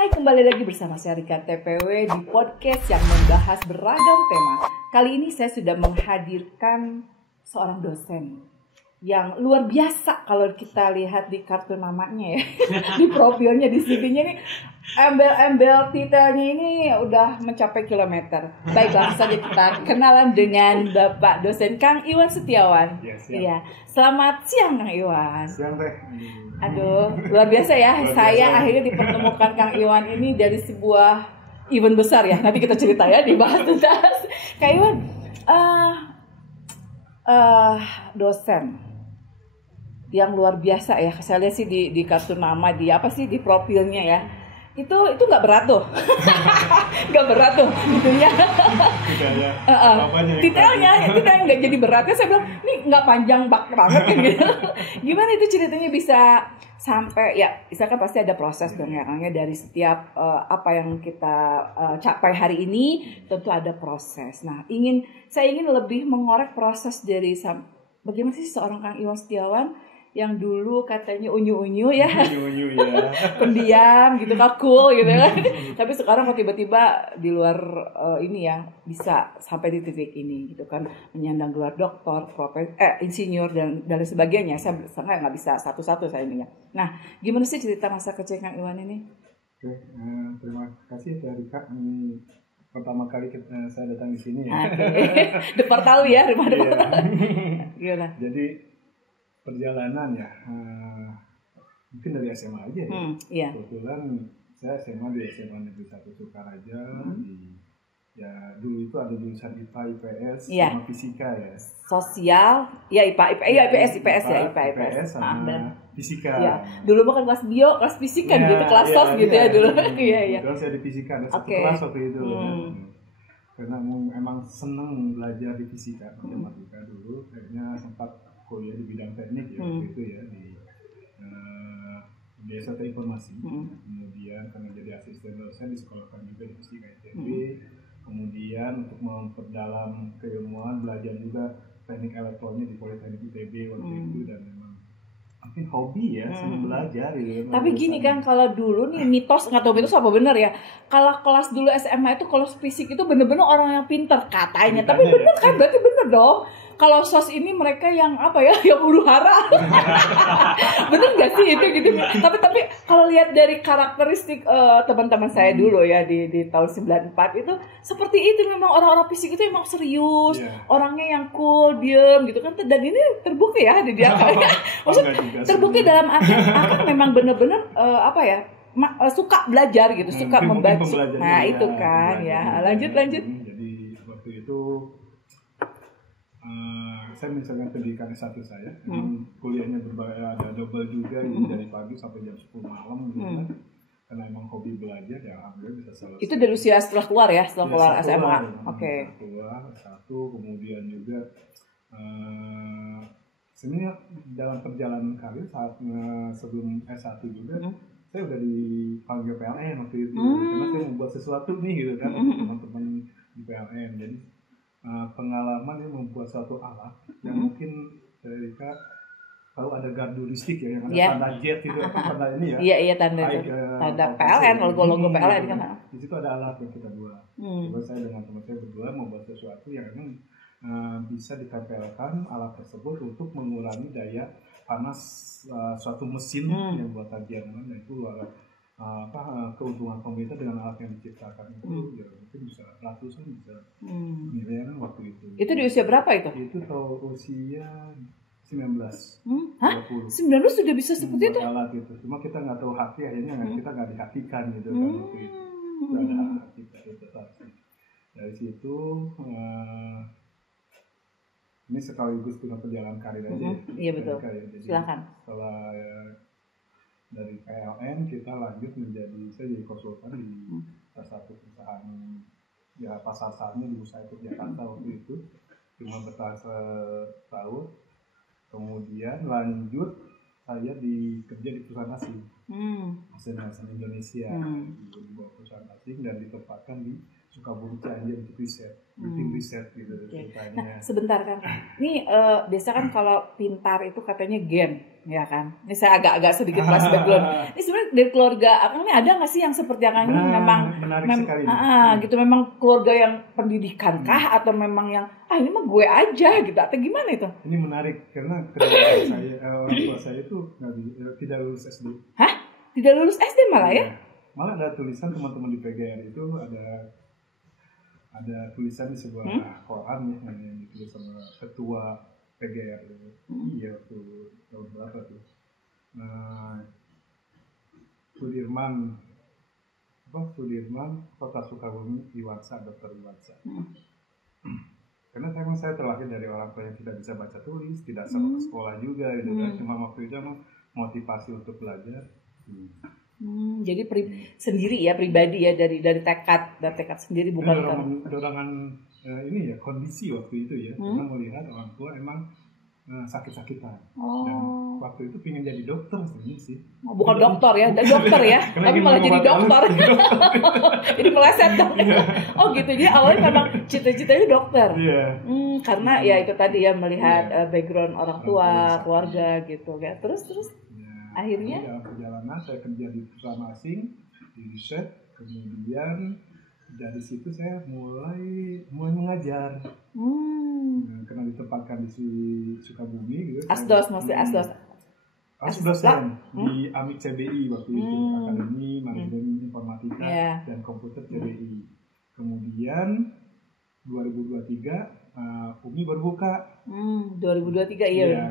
Hai, kembali lagi bersama saya Rika TPW di podcast yang membahas beragam tema. Kali ini saya sudah menghadirkan seorang dosen yang luar biasa kalau kita lihat di kartu namanya ya, di profilnya, di CV-nya ini, embel-embel titelnya ini udah mencapai kilometer. Baik, langsung saja kita kenalan dengan Bapak dosen Kang Iwan Setiawan. Iya, selamat siang Kang Iwan. Siang Teh. Aduh, luar biasa ya. Saya akhirnya dipertemukan Kang Iwan ini dari sebuah event besar ya. Nanti kita cerita ya, dibahas tuntas. Kang Iwan, dosen yang luar biasa ya. Saya lihat sih di kartu nama, di apa sih, di profilnya ya. Itu nggak berat tuh. Nggak berat tuh itunya. Detailnya nggak jadi berat. Kan saya bilang ini nggak panjang banget kan gitu. Gimana itu ceritanya bisa sampai ya, misalkan pasti ada proses dong ya, dari setiap apa yang kita capai hari ini tentu ada proses. Nah, saya ingin lebih mengorek proses dari bagaimana sih seorang Kang Iwan Setiawan yang dulu katanya unyu-unyu ya, pendiam gitu kan, cool gitu kan. Tapi sekarang kok tiba-tiba di luar ini ya bisa sampai di titik ini gitu kan, menyandang gelar doktor, insinyur dan sebagainya. Saya nggak bisa satu-satu saya ini ya. Nah, gimana sih cerita masa kecil Kang Iwan ini? Oke, terima kasih Teh Rika. Ini pertama kali saya datang di sini ya. Departawi ya, rumah Departawi. Gimana? Jadi perjalanan ya, mungkin dari SMA aja ya. Iya. Kebetulan saya SMA di SMA Negeri 1 Sukaraja. Ya dulu itu ada jurusan IPA, IPS, sama fisika ya. Sosial, ya IPS sama fisika. Ya. Dulu bukan kelas bio, kelas fisika gitu, kelas sos gitu ya dulu. Iya. Terus saya di fisika ada satu kelas waktu itu. Karena emang seneng belajar di fisika, matematika dulu. Kayaknya sempat kuliah di bidang teknik ya waktu itu ya, di Desa Informasi. Kemudian karena jadi asisten dosen disekolahkan juga di fisika ITB. Kemudian untuk memperdalam keilmuan belajar juga teknik elektronik di Politeknik ITB waktu itu, dan memang mungkin hobi ya, senang belajar gitu. Tapi gini kan, kalau dulu nih mitos, nggak tahu mitos apa bener ya, kalau kelas dulu SMA itu kalau fisik itu bener-bener orang yang pintar katanya. Tapi bener kan, berarti bener dong. Kalau sos ini mereka yang apa ya, yang huru hara. Bener nggak sih itu gitu? Tapi kalau lihat dari karakteristik teman-teman saya dulu ya di tahun 94 itu seperti itu, memang orang-orang fisik itu emang serius, orangnya yang cool, diem gitu kan. Dan ini terbukti ya di dia. Maksud terbukti dalam akan memang bener-bener apa ya, suka belajar gitu, suka membaca. Nah itu kan ya. Lanjut. Jadi waktu itu saya misalnya pendidikan S1 saya, kuliahnya ada double juga, dari pagi sampai jam 10 malam gitu kan. Karena emang hobi belajar ya, alhamdulillah bisa selesai. Itu dari usia setelah keluar ya, keluar SMA. Oke. Keluar S1, kemudian juga sebenarnya dalam perjalanan karir saat sebelum S1 juga, saya udah dipanggil PLN waktu itu. Karena saya membuat sesuatu nih gitu kan, teman-teman di PLN. Jadi pengalaman yang membuat suatu alat yang mungkin Erika tahu ada gardu listrik ya, yang ada tanda jet gitu, tanda ini ya. Iya, tanda PLN, logo PLN kan. Di situ ada alat yang kita buat. Terus saya dengan teman saya berdua membuat sesuatu yang memang bisa ditempelkan alat tersebut untuk mengurangi daya panas suatu mesin yang buat tagihan, itu keuntungan pemerintah dengan alat yang diciptakan itu ya mungkin bisa ratusan, bisa miliaran waktu itu. Itu di usia berapa itu? Itu tahun usia 19. Hah? 19 sudah bisa seperti itu? Alat itu. Cuma kita nggak tahu haki, akhirnya kita nggak dihakikan gitu kan waktu itu. Ada hak kita itu pasti. Dari situ ini sekaligus dengan perjalanan karir aja. Iya betul. Jadi, silakan. Setelah dari PLN kita lanjut saya jadi konsultan di salah satu perusahaan ya, pasar sahamnya di Bursa Efek Jakarta waktu itu, cuma bertahan setahun. Kemudian lanjut saya kerja di perusahaan asing, asing Indonesia, di sebuah perusahaan asing, dan ditempatkan di Sukabumi Cianjur untuk tim riset gitu ceritanya. Nah, sebentar kan, ini biasa kan kalau pintar itu katanya gen, ya kan? Ini saya agak sedikit bahas background. Ini sebenarnya dari keluarga Akang ini ada nggak sih yang seperti Akang ini memang sekali gitu, memang keluarga yang pendidikan kah atau memang yang ini mah gue aja gitu atau gimana itu? Ini menarik karena kedua saya orang tua saya itu tidak lulus SD. Hah? Tidak lulus SD malah ya? Malah ada tulisan teman-teman di PGR itu ada tulisan di sebuah koran yang ditulis sama ketua PGR iya tuh tahun berapa tuh Sudirman Kota Sukabumi Iwansa Dr. Iwansa. Karena memang saya terlahir dari orang tua yang tidak bisa baca tulis, tidak sekolah juga gitu kan, cuma waktu itu emang motivasi untuk belajar. Jadi sendiri ya, pribadi ya, dari tekad sendiri, bukan dorongan ini ya, kondisi waktu itu ya, karena melihat orang tua emang sakit-sakitan dan waktu itu pengen jadi dokter sih. Bukan dokter ya, dokter ya, tapi malah jadi dokter. Jadi meleset dong. Oh gitu, jadi awalnya memang cita-citanya dokter. Karena ya itu tadi ya, melihat background orang tua, keluarga gitu ya. Terus akhirnya dalam perjalanan saya kerja di perusahaan asing, di riset, kemudian dari situ saya mulai mengajar. Karena ditempatkan di Sukabumi gitu. Asdos dosen di AMIK CBI waktu itu, Akademi Manajemen Informatika dan Komputer CBI. Kemudian 2023 UMI berbuka. 2023 iya.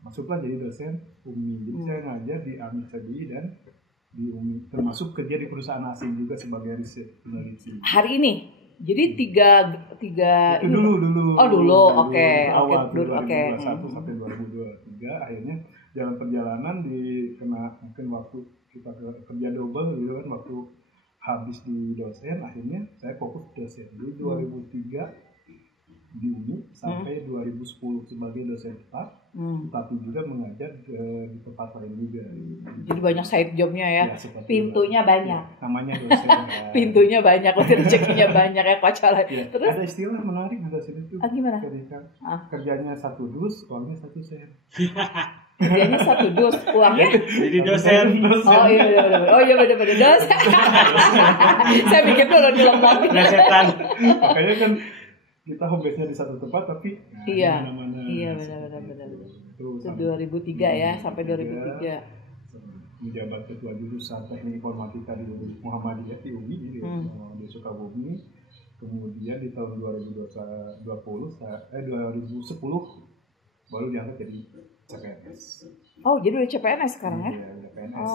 Masuklah jadi dosen UMI. Jadi saya ngajar di AMIK CBI dan di UMI, termasuk kerja di perusahaan asing juga sebagai riset peneliti. Hari ini, jadi tiga itu dulu. Oh dulu, oke. Awal 2021 sampai 2023, akhirnya dalam perjalanan kena mungkin waktu kita kerja double gitu kan, waktu habis di dosen, akhirnya saya fokus dosen. Jadi 2003 di UMI sampai 2010 sebagai dosen tetap, tapi juga mengajar di tempat lain juga. Jadi banyak side jobnya ya, pintunya banyak. Namanya dosen. Pintunya banyak, rezekinya banyak ya, kocak. Terus ada istilah menarik dosen itu. Gimana? Kerjanya 1 dus, uangnya 1 sen. Kerjanya 1 dus, uangnya jadi dosen. Oh iya benar. Dosen. Saya pikir dulu dilengkapi. Dosetan. Makanya kan kita home base-nya di satu tempat tapi iya benar. Itu 2003 ya, sampai 2003 menjabat ketua jurusan Teknik Informatika di Muhammadiyah di UMI di Sukabumi. Kemudian di tahun 2010 baru diangkat jadi CPNS. Oh, jadi udah CPNS sekarang ya? Iya, udah PNS.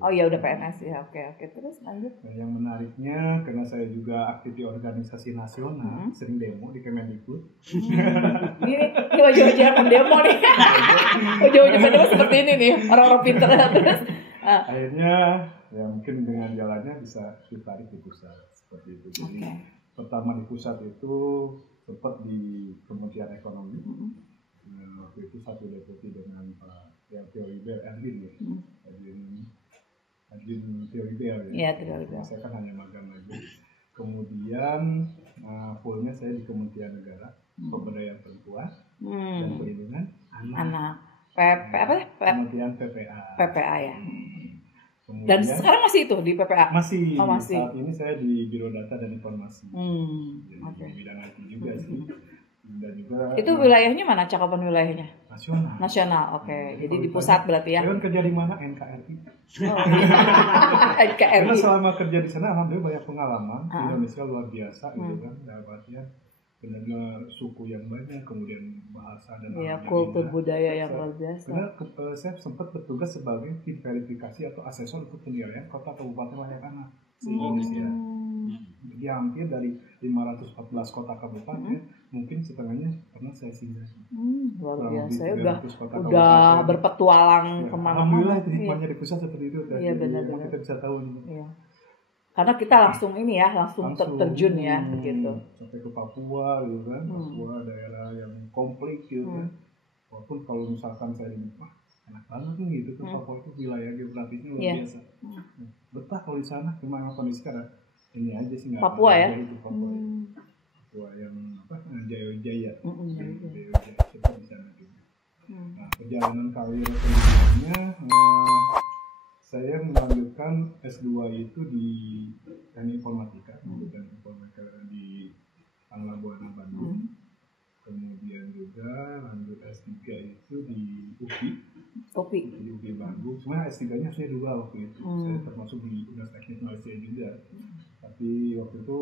Oh ya udah PNS ya. Oke. Terus lanjut. Nah, yang menariknya karena saya juga aktif di organisasi nasional, sering demo di Kemendikbud. Ini wajah-wajah pendemo nih. Wajah-wajah pendemo seperti ini nih, orang-orang pintar. Terus akhirnya ya mungkin dengan jalannya bisa ditarik di pusat seperti itu. Jadi pertama di pusat itu sempat di Kementerian Ekonomi. Waktu itu satu deputi dengan Pak Theoribel Erwin ya. Erwin Theoribel ya. Iya, Theoribel. Saya kan hanya magang aja. Kemudian fullnya saya di Kementerian Negara, Pemberdayaan Perempuan dan Perlindungan Anak. Kemudian PPA ya. Kemudian, dan sekarang masih itu di PPA? Masih. Saat ini saya di Biro Data dan Informasi. Jadi bidang IT juga sih. Dan juga itu wilayahnya mana, cakupan wilayahnya? Nasional. Oke. Jadi di pusat berarti ya. Saya kan kerja di mana? NKRI. NKRI. Karena selama kerja di sana alhamdulillah banyak pengalaman. Indonesia luar biasa gitu kan. Dalam artian benar-benar suku yang banyak, kemudian bahasa dan kultur budaya yang luar biasa. Karena saya sempat bertugas sebagai tim verifikasi atau asesor untuk penilaian kota kabupaten layak anak se-Indonesia. Jadi hampir dari 514 kota kabupaten, mungkin setengahnya pernah saya singgah. Luar biasa ya, udah berpetualang kemana-mana. Alhamdulillah itu hikmahnya di pusat seperti itu. Iya benar. Kita bisa tahu. Iya. Karena kita langsung terjun ya gitu. Sampai ke Papua gitu kan. Papua daerah yang konflik gitu kan. Walaupun kalau misalkan saya enak banget nih gitu kan, Papua itu wilayah geografisnya luar biasa. Betah kalau di sana, gimana kondisi sekarang? ini aja sih nggak Papua ya. itu Papua yang apa Jaya Mm-mm. kita di sana juga. Nah, perjalanan karir pendidikannya saya melanjutkan S2 itu di teknik informatika, di Pangla Buana Bandung. Kemudian juga lanjut S3 itu di UPI Bandung. Sebenarnya S3-nya saya dua waktu itu. Saya termasuk di Universitas Teknik Malaysia juga. Tapi waktu itu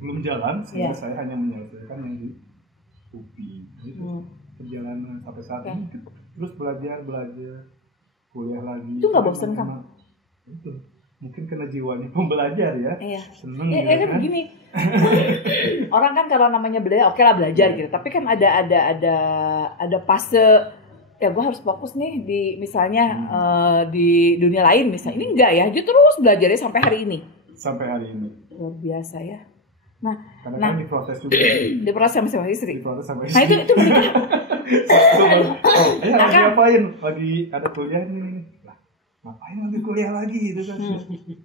belum jalan, sehingga saya hanya menyelesaikan yang di UPI. Itu perjalanan sampai saat ini. Terus belajar, kuliah lagi. Itu nggak bosan kan? Itu mungkin kena jiwanya pembelajar ya. Iya. Seneng gitu kan begini. Orang kan kalau namanya belajar, oke lah belajar gitu. Tapi kan ada fase ya gue harus fokus nih di misalnya di dunia lain misalnya. Ini enggak ya, dia terus belajarnya sampai hari ini. Luar biasa ya. Nah, kan diproses juga. Diproses sama istri. Nah itu menikah. Lagi ngapain? Lagi ada kuliah nih. Ngapain lagi kuliah lagi gitu kan?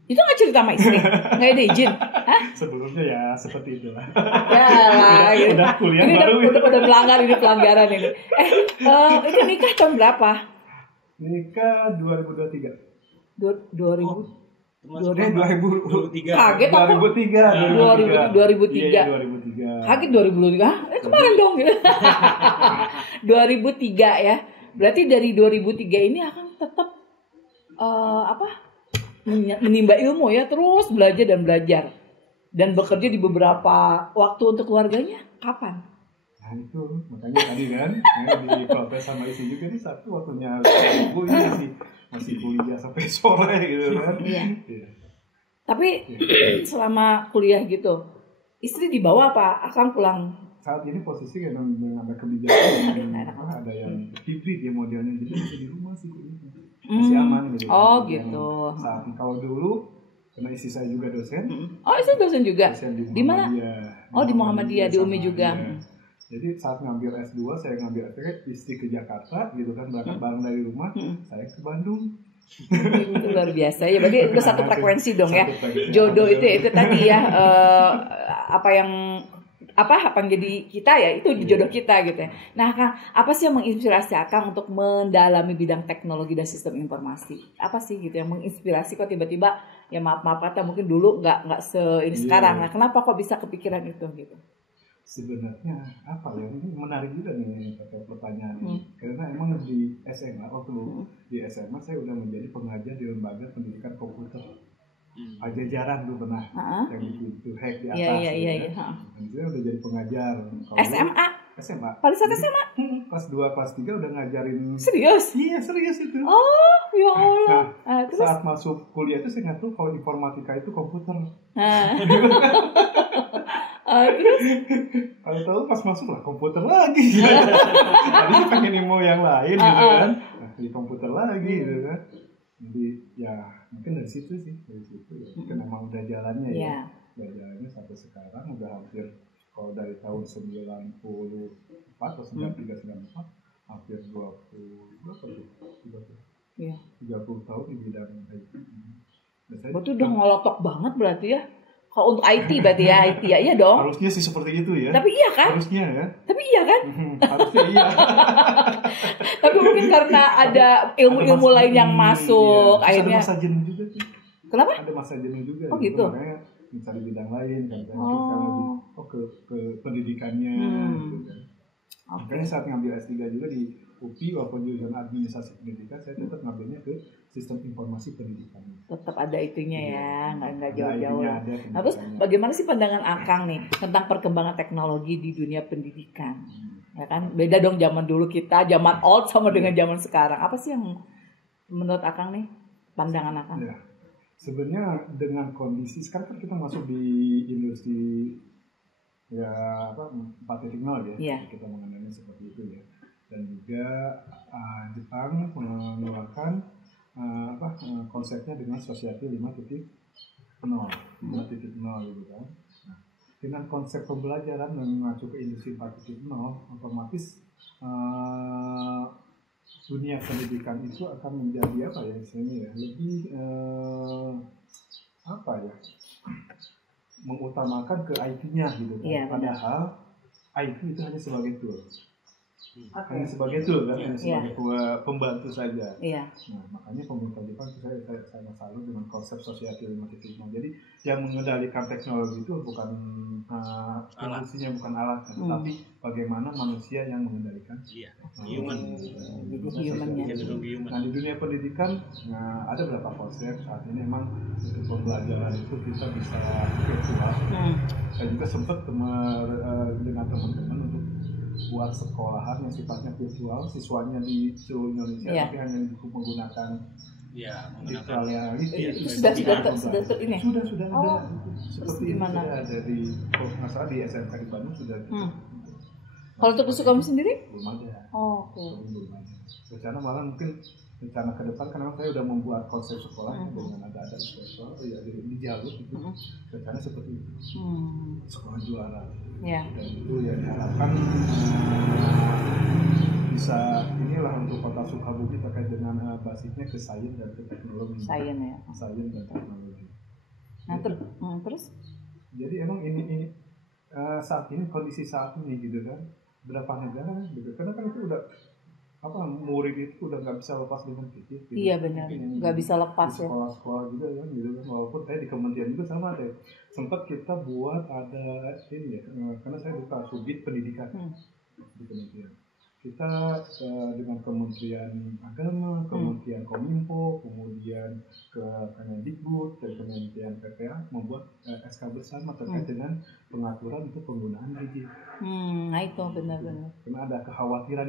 Itu nggak cerita sama istri, nggak ada izin? Hah? Sebelumnya ya seperti itulah. Ya lah, gitu. Udah kuliah ini baru. Udah melanggar ini pelanggaran ini. Itu nikah tahun berapa? Nikah 2023. 2000. 2003. Kaget aku. 2003. 2003. Iya, 2003. Kaget 2003. Kemarin dong gitu. 2003 ya. Berarti dari 2003 ini akan tetap menimba ilmu ya, terus belajar dan bekerja di beberapa waktu untuk keluarganya. Kapan? Nah itu makanya tadi kan diprotes sama istri juga nih, satu waktunya ibu ini masih kuliah sampai sore gitu kan. Iya. Tapi selama kuliah gitu, istri dibawa apa akan pulang? Saat ini posisi kan ada kebijakan ada yang hibrid ya modelnya, jadi masih di rumah sih masih aman gitu. Oh gitu. Saat kalau dulu karena istri saya juga dosen. Oh istri dosen juga. Dosen di mana? Oh di Muhammadiyah, di UMI juga. Ya. Jadi saat ngambil S2 saya ngambil S3, istri ke Jakarta gitu kan, berangkat bareng dari rumah, saya ke Bandung. Itu luar biasa ya, berarti udah satu frekuensi dong ya. Jodoh itu tadi ya apa yang jadi kita ya, itu di jodoh kita gitu ya. Nah Kang, apa sih yang menginspirasi Akang untuk mendalami bidang teknologi dan sistem informasi? Apa sih gitu yang menginspirasi kok tiba-tiba ya maaf kata mungkin dulu nggak ini sekarang. Nah kenapa kok bisa kepikiran itu gitu? Sebenarnya apa ya, ini menarik juga nih pertanyaan ini. Karena emang di SMA di SMA saya udah menjadi pengajar di lembaga pendidikan komputer. Pajajaran tuh pernah yang itu hack di atas. Iya. Saya udah jadi pengajar. SMA. Pada saat SMA? Kelas 2, kelas 3 udah ngajarin. Serius? Iya, serius itu. Oh, ya Allah. Terus? Saat masuk kuliah itu saya nggak tahu kalau informatika itu komputer. Terus? Kalau tahu pas masuk lah komputer lagi. Tadi pengen mau yang lain gitu kan. Nah, di komputer lagi gitu kan. Jadi ya mungkin dari situ ya. Mungkin emang udah jalannya ya. Udah jalannya sampai sekarang udah hampir, kalau dari tahun 94 atau 93-94 hampir 30 tahun di bidang IT. Betul udah ngelotok banget berarti ya. Kalau untuk IT berarti ya, IT ya, iya dong. Harusnya sih seperti itu ya. Tapi iya kan? Harusnya ya. Tapi iya kan? Harusnya iya. Tapi mungkin karena ada ilmu-ilmu lain yang masuk, iya. akhirnya. Ada masa jenuh juga sih. Kenapa? Ada masa jenuh juga. Oh gitu. Makanya mencari bidang lain kan. Kita lebih ke pendidikannya gitu kan. Makanya saat ngambil S3 juga di UPI walaupun jurusan administrasi pendidikan, saya tetap ngambilnya ke sistem informasi pendidikan. Tetap ada itunya ya, nggak jauh-jauh. Nah, terus pendidikannya. bagaimana sih pandangan Akang nih tentang perkembangan teknologi di dunia pendidikan? Ya kan, beda dong zaman dulu kita, zaman old sama dengan zaman sekarang. Apa sih yang menurut Akang nih pandangan Akang? Ya, sebenarnya dengan kondisi sekarang kan kita masuk di industri ya 4.0 ya, Iya. kita mengenalnya seperti itu ya. Dan juga Jepang mengeluarkan konsepnya dengan Society 5.0 gitu kan. Nah, dengan konsep pembelajaran yang mengacu ke industri 4.0 otomatis dunia pendidikan itu akan menjadi apa ya istilahnya ya, lebih apa ya, mengutamakan ke IT-nya gitu kan. Iya, Padahal IT itu hanya sebagai tool. Okay. Hanya sebagai tool kan, hanya sebagai pembantu saja. Iya. Nah, makanya pemerintah Jepang saya salut dengan konsep society limited. Jadi yang mengendalikan teknologi itu bukan fungsinya bukan alat, tetapi bagaimana manusia yang mengendalikan. Human. Jadi humannya. Nah, di dunia pendidikan, ada beberapa konsep saat ini memang untuk pembelajaran itu kita bisa virtual. Saya juga sempat dengan teman-teman untuk buat sekolahan yang sifatnya virtual, siswanya di seluruh Indonesia, tapi hanya menggunakan virtual reality. Itu sudah ini. Sudah ada. Seperti ini sudah ada di, nggak salah di SMK di Bandung sudah. Kalau untuk kamu sendiri? Belum ada. Oke. Belum ada. Rencana malah mungkin rencana ke depan karena saya sudah membuat konsep sekolah dengan ada virtual di jalur itu. Rencana seperti itu. Sekolah juara. Dan itu ya diharapkan bisa inilah untuk Kota Sukabumi terkait dengan basisnya ke sains dan ke teknologi. Sains dan teknologi. Nah terus? Jadi emang ini saat ini kondisi saat ini gitu kan, berapa negara gitu. Karena kan itu udah murid itu udah nggak bisa lepas dengan fisik. Gitu. Iya benar, nggak bisa lepas ya. Sekolah-sekolah juga kan gitu kan, walaupun saya di kementerian juga sama deh. Sempat kita buat ada ini ya, karena saya buka subjek pendidikan di kementerian. Kita dengan Kementerian Agama, Kementerian Kominfo, kemudian ke Kemendikbud dan Kementerian PPA membuat SK bersama terkait dengan pengaturan untuk penggunaan gadget. Nah itu benar-benar. Karena ada kekhawatiran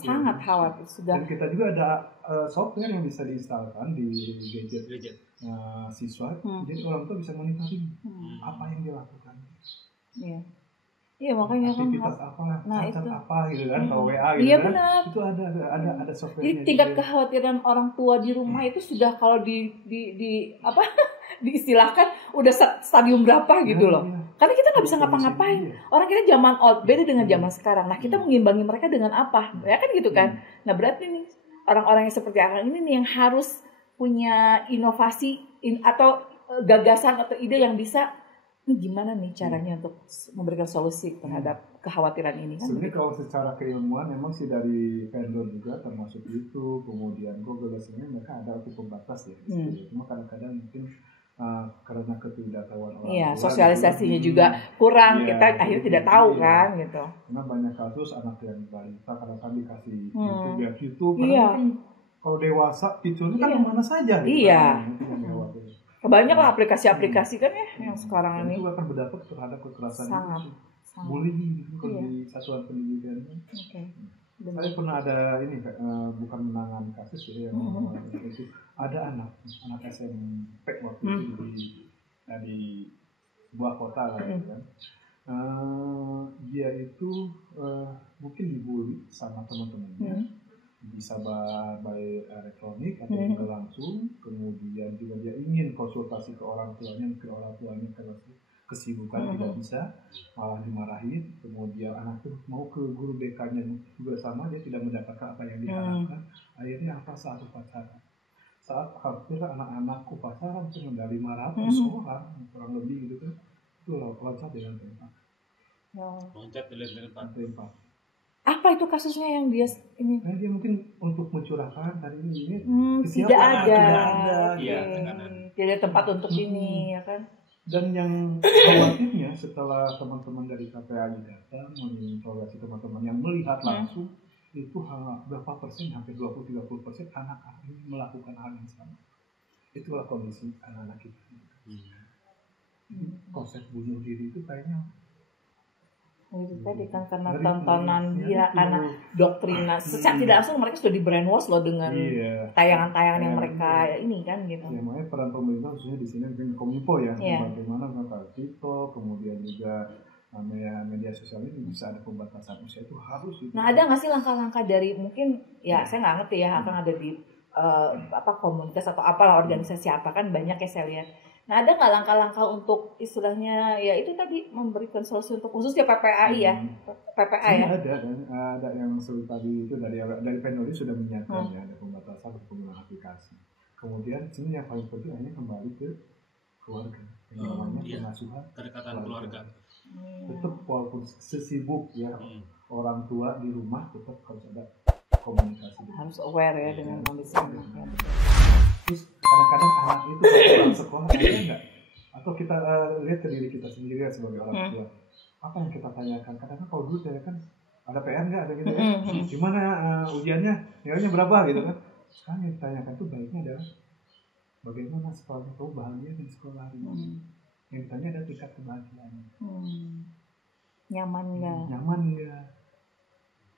sangat khawatir sudah. Dan kita juga ada software yang bisa diinstalkan di gadget siswa, jadi orang tua bisa monitoring apa yang dilakukan. Iya makanya aktivitas apa gitu kan, atau WA gitu iya, kan. Benar. Itu ada software. Jadi tingkat kekhawatiran orang tua di rumah itu sudah kalau di diistilahkan udah stadium berapa gitu loh. Karena kita nggak bisa ngapa-ngapain. Orang kita zaman old beda dengan zaman sekarang. Nah kita mengimbangi mereka dengan apa? Ya kan gitu kan. Nah berarti nih orang-orang yang seperti Akang ini nih yang harus punya inovasi atau gagasan atau ide yang bisa gimana nih caranya untuk memberikan solusi terhadap kekhawatiran ini kan? Sebenarnya kalau secara keilmuan memang sih dari vendor juga termasuk YouTube, kemudian Google sebenarnya mereka ada untuk pembatas ya. Cuma kadang-kadang mungkin karena ketidaktahuan orang tua, sosialisasinya juga kurang, kita akhirnya tidak tahu kan gitu. Karena banyak kasus anak yang balita kadang-kadang dikasih YouTube, karena kan kalau dewasa fiturnya kan kemana saja gitu. Banyak lah aplikasi-aplikasi kan ya yang sekarang ini. Itu akan berdampak terhadap kekerasan itu. Bullying gitu di satuan pendidikan. Saya pernah ada ini bukan menangani kasus ya, itu ada anak SMP waktu itu di sebuah kota lah kan. Dia itu mungkin dibully sama teman-temannya. Bisa by elektronik atau juga langsung, kemudian juga dia ingin konsultasi ke orang tuanya karena kesibukan tidak bisa, malah dimarahin. Kemudian anak itu mau ke guru BK-nya juga sama, dia tidak mendapatkan apa yang diharapkan. Akhirnya saat upacara, saat hampir anak-anak upacara mungkin ada 500 orang kurang lebih gitu kan, itu loncat dengan tempat. Apa itu kasusnya yang dia ini? Nah, dia mungkin untuk mencurahkan hari ini tidak ada. Tidak ada tempat untuk ini ya kan. Dan yang khawatirnya setelah teman-teman dari KPAI datang menginterogasi teman-teman yang melihat langsung, itu berapa persen, hampir 20-30% anak-anak ini melakukan hal yang sama. Itulah kondisi anak-anak kita. Konsep bunuh diri itu kayaknya itu tadi kan karena tontonan dia, karena doktrinasi. Secara tidak langsung mereka sudah di brainwash loh dengan tayangan-tayangan yang mereka ini kan gitu. Ya makanya peran pemerintah khususnya di sini dengan Kominfo ya, bagaimana menggunakan TikTok, kemudian juga media sosial ini bisa ada pembatasan usia itu harus. Nah ada nggak sih langkah-langkah dari mungkin saya nggak ngerti ya akan ada di komunitas atau apalah organisasi apa kan banyak ya saya lihat. Nah ada nggak langkah-langkah untuk istilahnya ya itu tadi memberikan solusi untuk khususnya PPAI ya, PPA ya? Ada yang seperti tadi itu dari vendor sudah menyiapkan ya, ada pembatasan penggunaan aplikasi. Kemudian sini yang paling penting hanya kembali ke keluarga, yang namanya pengasuhan kedekatan keluarga. Tetap walaupun sesibuk ya orang tua di rumah, tetap harus ada komunikasi. Harus aware ya dengan kondisi anaknya. Terus kadang-kadang anak itu pulang sekolah ada nggak? Atau kita lihat ke diri kita sendiri ya sebagai orang tua, apa yang kita tanyakan? Kadang-kadang kalau dulu saya kan ada PR nggak, ada gitu ya, gimana ujiannya, nilainya berapa gitu kan. Sekarang yang ditanyakan tuh baiknya adalah bagaimana sekolahnya, kamu bahagia di sekolah hari ini. Yang ditanya ada tingkat kebahagiaannya. Nyaman nggak?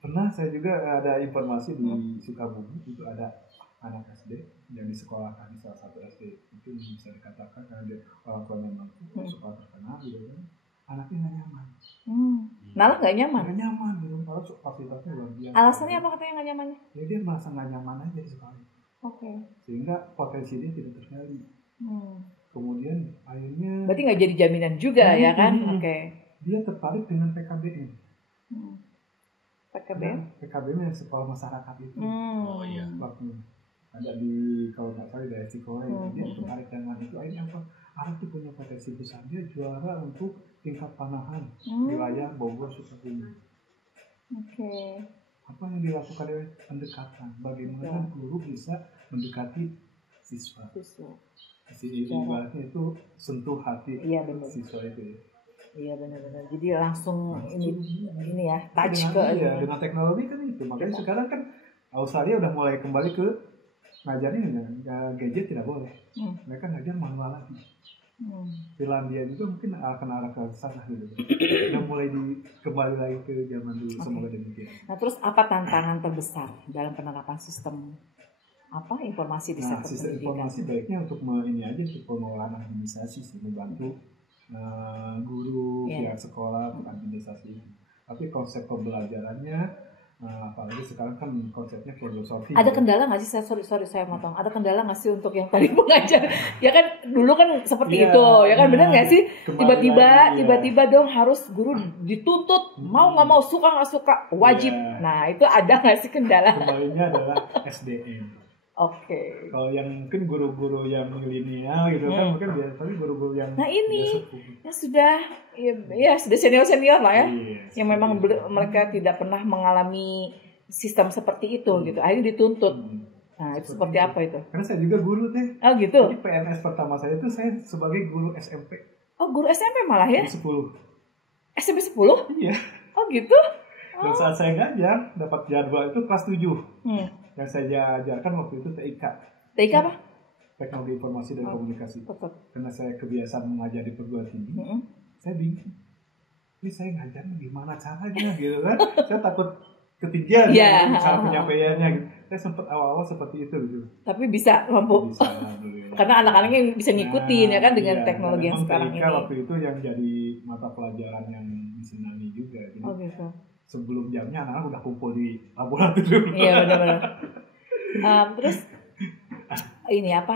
Pernah saya juga ada informasi di Sukabumi, itu ada anak SD yang disekolahkan di salah satu SD, mungkin bisa dikatakan karena dia orang tuanya mampu, sekolah terkenal gitu kan, anaknya nggak nyaman. Malah nggak nyaman gitu, kalau fasilitasnya luar biasa. Alasannya apa katanya nggak nyamannya? Ya dia merasa nggak nyaman aja di sekolah. Sehingga potensi dia tidak tergali. Kemudian akhirnya berarti nggak jadi jaminan juga ya kan? Dia tertarik dengan PKBM. PKBM yang sekolah masyarakat itu. Waktu ada di, kalau nggak salah, di Cikole, dia tertarik dengan itu. Akhirnya apa? Anak itu punya potensi besar, dia juara untuk tingkat panahan wilayah Bogor Sukabumi. Apa yang dilakukan oleh pendekatan? Bagaimana guru bisa mendekati siswa? Ibaratnya itu sentuh hati siswa itu. Iya benar-benar. Jadi langsung ini ya touch ke dengan teknologi kan itu. Makanya sekarang kan Australia udah mulai kembali ke ngajarin gadget tidak boleh. Mereka ngajar manual lagi. Finlandia juga mungkin akan arah ke sana gitu. Udah mulai kembali lagi ke zaman dulu. Semoga demikian. Nah terus apa tantangan terbesar dalam penerapan sistem informasi di sektor pendidikan? Informasi baiknya untuk untuk pengelolaan administrasi sih, membantu guru pihak sekolah untuk administrasi. Tapi konsep pembelajarannya, apalagi sekarang kan konsepnya filosofi. Ada kendala nggak sih? Sorry saya motong. Ada kendala nggak sih untuk yang tadi mengajar? Ya kan dulu kan seperti itu, ya kan benar nggak sih? Tiba-tiba dong harus guru dituntut mau nggak mau, suka nggak suka wajib. Nah itu ada nggak sih kendala? Kembalinya adalah SDM. Kalau yang mungkin guru-guru yang milenial gitu kan mungkin biasa, tapi guru-guru yang yang sudah sudah senior lah ya, yang memang mereka tidak pernah mengalami sistem seperti itu gitu, akhirnya dituntut. Nah itu seperti apa itu? Karena saya juga guru teh. Oh gitu. Jadi PNS pertama saya itu saya sebagai guru SMP. Oh guru SMP malah ya? 10. SMP 10? Iya. Oh gitu. Dan saat saya ngajar dapat jadwal itu kelas 7. Yang saya ajarkan waktu itu TIK. TIK apa? Teknologi Informasi dan Komunikasi. Karena saya kebiasaan mengajar di perguruan tinggi, saya bingung. Ini saya ngajar gimana caranya gitu kan? Saya takut ketinggian cara penyampaiannya gitu. Saya sempat awal-awal seperti itu gitu. Tapi bisa mampu. Bisa, karena anak-anaknya bisa ngikutin ya kan dengan teknologi yang sekarang TIK ini. Waktu itu yang jadi mata pelajaran yang disenangi juga. Jadi, gitu. Sebelum jamnya anak-anak udah kumpul di laboratorium. Iya benar-benar. Terus ini apa?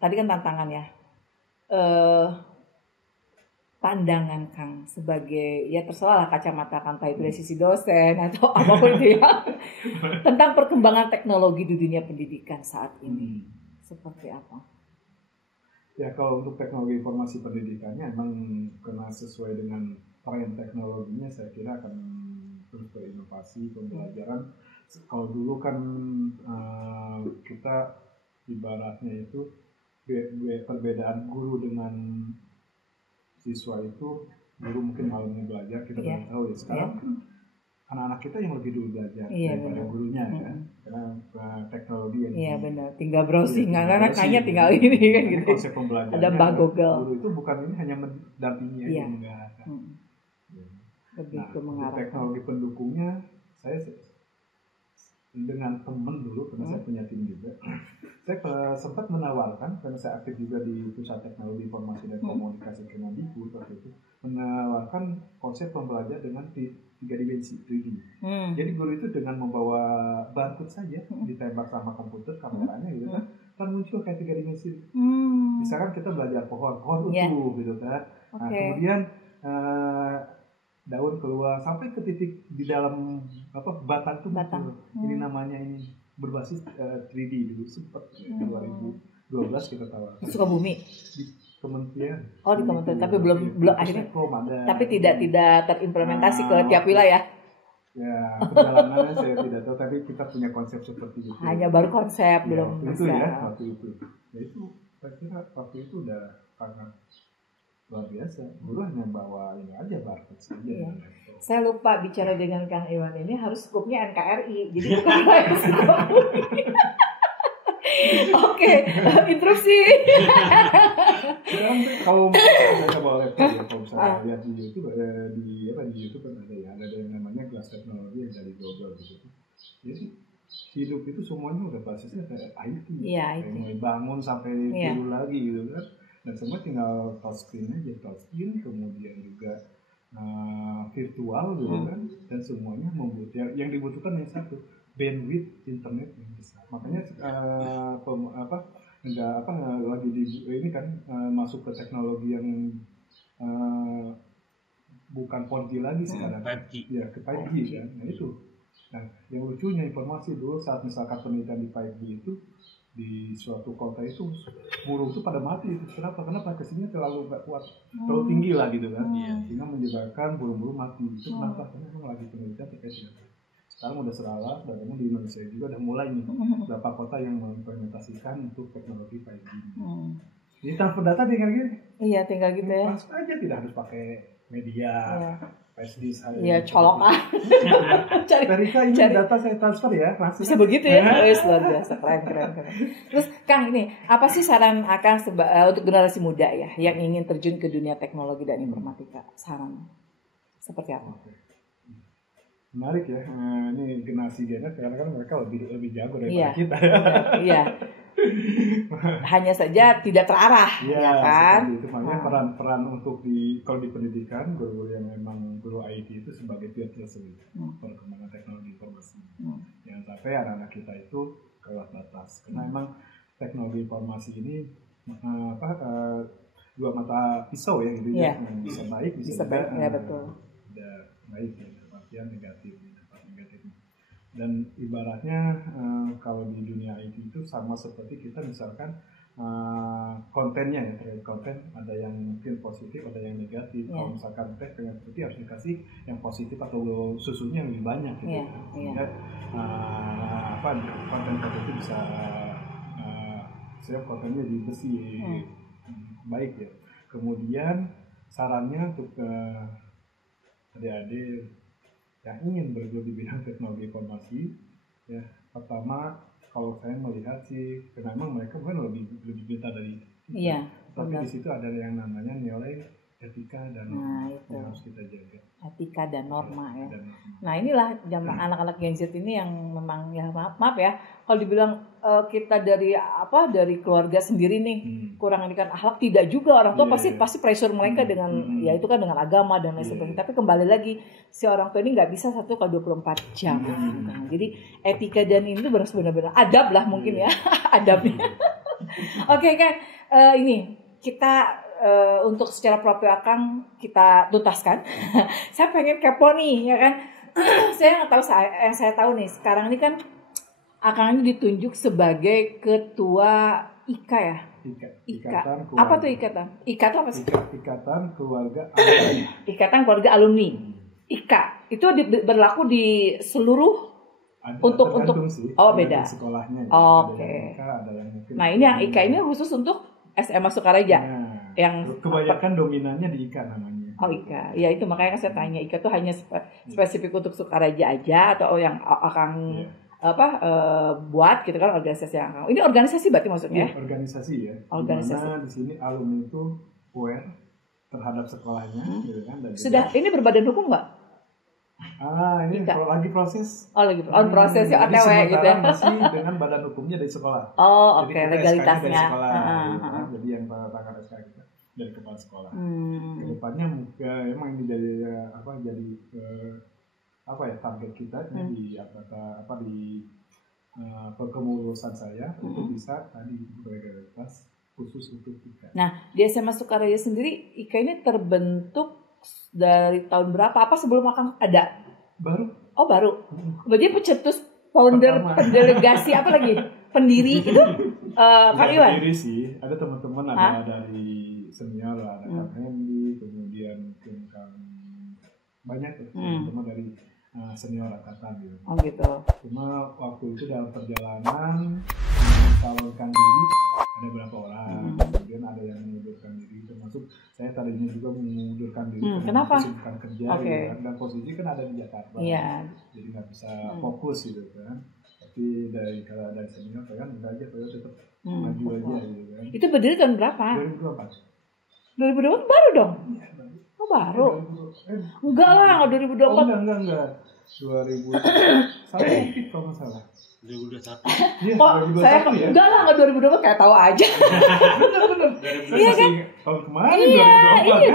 Tadi kan tantangan ya. Pandangan Kang sebagai ya terserah lah kacamata Kang, itu dari sisi dosen atau apapun itu ya, tentang perkembangan teknologi di dunia pendidikan saat ini seperti apa? Ya kalau untuk teknologi informasi pendidikannya emang karena sesuai dengan tren teknologinya, saya kira akan terus berinovasi pembelajaran. Kalau dulu kan kita ibaratnya itu perbedaan guru dengan siswa itu, guru mungkin malamnya belajar, kita belum tahu ya. Sekarang anak-anak kita yang lebih dulu belajar daripada gurunya kan, karena teknologi yang benar, tinggal browsing, anak-anaknya tinggal ini kan gitu. Konsep pembelajaran ada Mbak Google. Guru itu bukan ini hanya mendampingi aja, mengarahkan. Lebih ke mengarahkan. Teknologi pendukungnya, saya dengan teman dulu, karena saya punya tim juga, saya sempat menawarkan, karena saya aktif juga di Pusat Teknologi Informasi dan Komunikasi Kemendikbud waktu itu, menawarkan konsep pembelajaran dengan 3 dimensi 3D. Jadi guru itu dengan membawa barcode saja, ditembak sama komputer kameranya gitu kan muncul kayak 3 dimensi. Misalkan kita belajar pohon utuh gitu kan. Nah, kemudian daun keluar sampai ke titik di dalam batang itu muncul. Ini namanya ini berbasis 3D dulu sempat 2000 12 kita tawarkan. Sukabumi. Di kementerian. Oh, di kementerian, tapi belum akhirnya. Tapi tidak terimplementasi ke tiap wilayah. Ya, perjalanannya saya tidak tahu, tapi kita punya konsep seperti itu. Hanya baru konsep, ya, belum itu bisa. Ya, waktu itu. Ya itu, saya kira waktu itu udah sangat luar biasa. Guru hanya bawa ini aja barcode saja. Iya. Saya lupa bicara dengan Kang Iwan ini harus skupnya NKRI, jadi bukan saya Sukabumi. Oke, interupsi. Sekarang kalau saya coba laptop ya, kalau misalnya lihat di YouTube di YouTube kan ada yang namanya kelas teknologi yang dari Google gitu. Jadi hidup itu semuanya udah basisnya kayak IT. Iya, kayak mulai bangun sampai tidur lagi gitu kan. Dan semua tinggal touchscreen aja, touchscreen kemudian juga virtual gitu kan. Dan semuanya yang dibutuhkan yang satu, bandwidth internet yang besar. Makanya lagi ini kan masuk ke teknologi yang bukan 4G lagi sekarang. 5G. Ya, ke 5G kan. Nah itu. Nah, yang lucunya informasi dulu saat misalkan penelitian di 5G itu di suatu kota itu burung itu pada mati. Kenapa? Karena packagingnya terlalu nggak kuat, terlalu tinggi lah gitu kan. Sehingga menyebabkan burung-burung mati. Itu kenapa? Karena memang lagi penelitian terkait dengan sekarang udah seralah, dan memang di Indonesia juga udah mulai nih beberapa kota yang mengimplementasikan untuk teknologi 5G. Jadi transfer data tinggal gitu. Iya, tinggal gitu ya. Transfer aja, tidak harus pakai media. Flash Iya, colokan. Cari data saya transfer ya, langsung. Bisa begitu ya? Luar biasa, keren. Terus Kang, ini apa sih saran Akang untuk generasi muda ya yang ingin terjun ke dunia teknologi dan informatika? Saran seperti apa? Menarik ya, ini generasi Z karena kan mereka lebih jago daripada kita. Iya. Hanya saja tidak terarah, ya kan? Itu makanya peran untuk kalau di pendidikan guru yang memang guru IT itu sebagai peer tersebut perkembangan teknologi informasi. Jangan sampai anak-anak kita itu kelewat batas, karena memang teknologi informasi ini dua mata pisau ya gitu ya, bisa baik bisa baik, ya betul. Tidak baik ya, artian negatif. Dan ibaratnya kalau di dunia IT itu sama seperti kita misalkan kontennya ya, terkait konten ada yang mungkin positif, ada yang negatif. Kalau misalkan teh pengen putih harus dikasih yang positif atau susunya yang lebih banyak gitu. Sehingga konten itu bisa kontennya lebih bersih, baik ya. Kemudian sarannya untuk adik-adik yang ingin bergelut di bidang teknologi informasi, ya pertama kalau saya melihat sih, karena memang mereka bukan lebih pintar dari kita, tapi di situ ada yang namanya nilai etika dan norma yang harus kita jaga. Etika dan norma ya. Nah inilah zaman anak-anak Gen Z ini yang memang ya maaf ya, kalau dibilang kita dari keluarga sendiri nih kurang ini kan akhlak, tidak juga, orang tua pasti pressure mereka dengan ya itu kan dengan agama dan lain sebagainya. Tapi kembali lagi si orang tua ini nggak bisa 1x24 jam. Nah, jadi etika dan ini benar-benar adab lah mungkin ya adabnya. Oke kan, ini kita untuk secara profil Akang kita tuntaskan. Saya pengen kepo nih ya kan. Saya nggak tahu, yang saya tahu nih sekarang ini kan Akang ini ditunjuk sebagai ketua IKA ya. IKA. Apa tuh ikatan? IKA itu apa sih? Ikatan Keluarga Alumni. Ikatan Keluarga Alumni. IKA itu berlaku di seluruh untuk sih, beda sekolahnya. Oke. Nah ini yang IKA ini khusus untuk SMA Sukaraja. Yang kebanyakan dominannya di IKA namanya. Oh IKA, ya itu makanya saya tanya IKA itu hanya spesifik untuk Sukaraja aja atau yang Akang buat gitu kan, organisasi yang Akang. Ini organisasi berarti maksudnya? Ya, organisasi ya. Organisasi. Dimana di sini alumni itu aware terhadap sekolahnya, gitu kan. Dan sudah ini berbadan hukum nggak? Ini kalau lagi proses. Oh lagi proses ya, OTW gitu ya. Masih dengan badan hukumnya dari sekolah. Oh oke, legalitasnya. Dari sekolah, gitu kan. Jadi yang tangan SK kita dari kepala sekolah. Kedepannya emang ini jadi target kita di kemurusan saya untuk bisa tadi berlegalitas khusus untuk IKA. Nah di SMA Sukaraja sendiri IKA ini terbentuk dari tahun berapa? Apa sebelum Akang ada? Baru. Oh baru. Berarti pencetus founder pendelegasi apa lagi? pendiri itu Kak Iwan? Pendiri sih, ada teman-teman, ada dari senior, ada Kak Hendy, kemudian mungkin banyak teman-teman dari senior angkatan gitu. Oh gitu. Cuma waktu itu dalam perjalanan mencalonkan diri ada berapa orang, kemudian ada yang mengundurkan diri, termasuk saya tadinya juga mengundurkan diri karena kesibukan kerja gitu kan, dan posisi kan ada di Jakarta, jadi nggak bisa fokus gitu kan. Tapi dari senior saya kan udah aja saya tetap maju aja gitu kan. Itu berdiri tahun berapa? 2024. 2024 baru dong? Iya, baru. Oh baru? Enggak lah, 2024. Oh enggak. 2000 salah dikit kalau nggak salah. 2021. Iya, kok saya ya? enggak lah, enggak 2024 kayak tahu aja. Bener. Iya kan? Tahun kemarin Iya,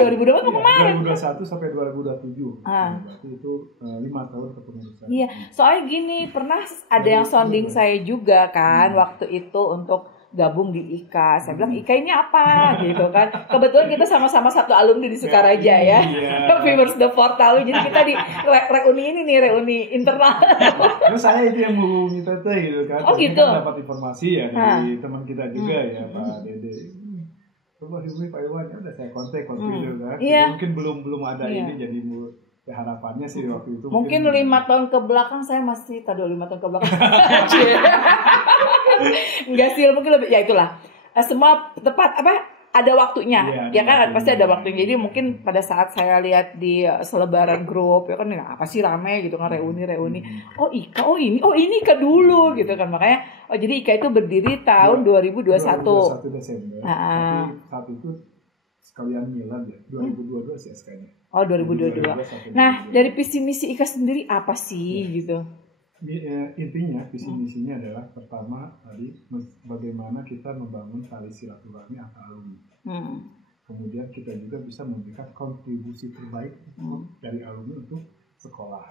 2024 2024 kemarin. 2021 sampai 2027. Berarti itu 5 tahun kepengurusan. Iya, soalnya gini, pernah ada yang sounding saya juga kan waktu itu untuk gabung di IKA. Saya bilang IKA ini apa gitu kan. Kebetulan kita sama-sama satu alumni di Sukaraja ya. Viewers the Portal. Jadi kita di reuni internal. Terus saya itu yang menghubungi Tete gitu kan. Oh gitu. Kan dapat informasi ya dari teman kita juga ya, Pak Dede. Coba hubungi Pak Iwan, ya udah saya kontak gitu kan. Mungkin belum ada ini, jadi harapannya sih waktu itu mungkin 5 tahun ke belakang saya masih 5 tahun ke belakang. Enggak sih, mungkin lebih ya itulah. Semua tepat ada waktunya. Ya kan pasti ada waktunya. Jadi mungkin pada saat saya lihat di selebaran grup ya kan apa sih rame gitu kan, reuni. Oh IKA, ini IKA dulu gitu kan. Makanya jadi IKA itu berdiri tahun 2021 Desember. Tapi saat itu sekalian milad ya, 2022 sih SK-nya. Oh 2022. Nah dari visi misi IKA sendiri apa sih gitu? Intinya visi misinya adalah pertama tadi bagaimana kita membangun tali silaturahmi antar alumni. Kemudian kita juga bisa memberikan kontribusi terbaik dari alumni untuk sekolah.